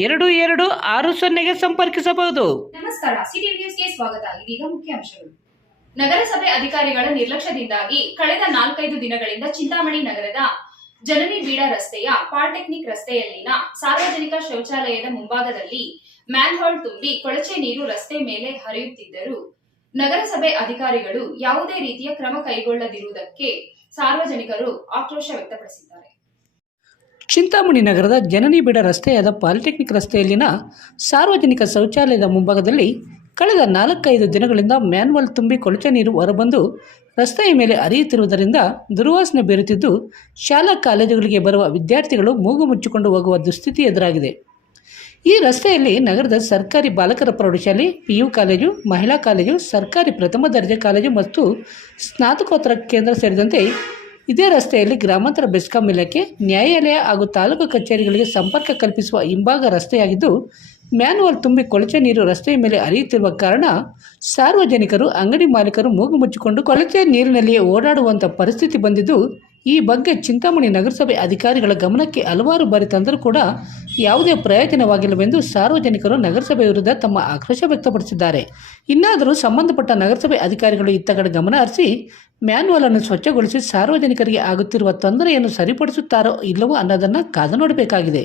ಎರಡು ಎರಡು ಆರು ಸೊನ್ನೆಗೆ ಸಂಪರ್ಕಿಸಬಹುದು. ನಮಸ್ಕಾರ, ಸಿಟಿ ನ್ಯೂಸ್ಗೆ ಸ್ವಾಗತ. ಇದೀಗ ಮುಖ್ಯಾಂಶಗಳು ನಗರಸಭೆ ಅಧಿಕಾರಿಗಳ ನಿರ್ಲಕ್ಷ್ಯದಿಂದಾಗಿ ಕಳೆದ ನಾಲ್ಕೈದು ದಿನಗಳಿಂದ ಚಿಂತಾಮಣಿ ನಗರದ ಜನನಿ ಬೀಡ ರಸ್ತೆಯ ಪಾಲಿಟೆಕ್ನಿಕ್ ರಸ್ತೆಯಲ್ಲಿನ ಸಾರ್ವಜನಿಕ ಶೌಚಾಲಯದ ಮುಂಭಾಗದಲ್ಲಿ ಮ್ಯಾನ್ಹೋಲ್ ತುಂಬಿ ಕೊಳಚೆ ನೀರು ರಸ್ತೆ ಮೇಲೆ ಹರಿಯುತ್ತಿದ್ದರು ನಗರಸಭೆ ಅಧಿಕಾರಿಗಳು ಯಾವುದೇ ರೀತಿಯ ಕ್ರಮ ಕೈಗೊಳ್ಳದಿರುವುದಕ್ಕೆ ಸಾರ್ವಜನಿಕರು ಆಕ್ರೋಶ ವ್ಯಕ್ತಪಡಿಸಿದ್ದಾರೆ. ಚಿಂತಾಮಣಿ ನಗರದ ಜನನಿ ಬಿಡ ರಸ್ತೆಯಾದ ಪಾಲಿಟೆಕ್ನಿಕ್ ರಸ್ತೆಯಲ್ಲಿನ ಸಾರ್ವಜನಿಕ ಶೌಚಾಲಯದ ಮುಂಭಾಗದಲ್ಲಿ ಕಳೆದ ನಾಲ್ಕೈದು ದಿನಗಳಿಂದ ಮ್ಯಾನ್ವಲ್ ತುಂಬಿ ಕೊಳಚೆ ನೀರು ಹೊರಬಂದು ರಸ್ತೆಯ ಮೇಲೆ ಹರಿಯುತ್ತಿರುವುದರಿಂದ ದುರ್ವಾಸನೆ ಬೀರುತ್ತಿದ್ದು, ಶಾಲಾ ಕಾಲೇಜುಗಳಿಗೆ ಬರುವ ವಿದ್ಯಾರ್ಥಿಗಳು ಮೂಗು ಮುಚ್ಚಿಕೊಂಡು ಹೋಗುವ ದುಸ್ಥಿತಿ ಎದುರಾಗಿದೆ. ಈ ರಸ್ತೆಯಲ್ಲಿ ನಗರದ ಸರ್ಕಾರಿ ಬಾಲಕರ ಪ್ರೌಢಶಾಲೆ, ಪಿಯು ಕಾಲೇಜು, ಮಹಿಳಾ ಕಾಲೇಜು, ಸರ್ಕಾರಿ ಪ್ರಥಮ ದರ್ಜೆ ಕಾಲೇಜು ಮತ್ತು ಸ್ನಾತಕೋತ್ತರ ಕೇಂದ್ರ ಸೇರಿದಂತೆ ಇದೇ ರಸ್ತೆಯಲ್ಲಿ ಗ್ರಾಮಾಂತರ ಬೆಸ್ಕಾಂ ಇಲಾಖೆ ನ್ಯಾಯಾಲಯ ಹಾಗೂ ತಾಲೂಕು ಕಚೇರಿಗಳಿಗೆ ಸಂಪರ್ಕ ಕಲ್ಪಿಸುವ ಹಿಂಭಾಗ ರಸ್ತೆಯಾಗಿದ್ದು, ಮ್ಯಾನುವಲ್ ತುಂಬಿ ಕೊಳಚೆ ನೀರು ರಸ್ತೆಯ ಮೇಲೆ ಹರಿಯುತ್ತಿರುವ ಕಾರಣ ಸಾರ್ವಜನಿಕರು, ಅಂಗಡಿ ಮಾಲೀಕರು ಮೂಗು ಮುಚ್ಚಿಕೊಂಡು ಕೊಳಚೆ ನೀರಿನಲ್ಲಿಯೇ ಓಡಾಡುವಂಥ ಪರಿಸ್ಥಿತಿ ಬಂದಿದ್ದು ಈ ಬಗ್ಗೆ ಚಿಂತಾಮಣಿ ನಗರಸಭೆ ಅಧಿಕಾರಿಗಳ ಗಮನಕ್ಕೆ ಹಲವಾರು ಬಾರಿ ತಂದರೂ ಕೂಡ ಯಾವುದೇ ಪ್ರಯೋಜನವಾಗಿಲ್ಲವೆಂದು ಸಾರ್ವಜನಿಕರು ನಗರಸಭೆ ವಿರುದ್ಧ ತಮ್ಮ ಆಕ್ರೋಶ ವ್ಯಕ್ತಪಡಿಸಿದ್ದಾರೆ. ಇನ್ನಾದರೂ ಸಂಬಂಧಪಟ್ಟ ನಗರಸಭೆ ಅಧಿಕಾರಿಗಳು ಇತ್ತ ಕಡೆ ಗಮನ ಹರಿಸಿ, ಮ್ಯಾನ್ಯುವಲ್ ಅನ್ನು ಸ್ವಚ್ಛಗೊಳಿಸಿ ಸಾರ್ವಜನಿಕರಿಗೆ ಆಗುತ್ತಿರುವ ತೊಂದರೆಯನ್ನು ಸರಿಪಡಿಸುತ್ತಾರೋ ಇಲ್ಲವೋ ಅನ್ನೋದನ್ನು ಕಾದು ನೋಡಬೇಕಾಗಿದೆ.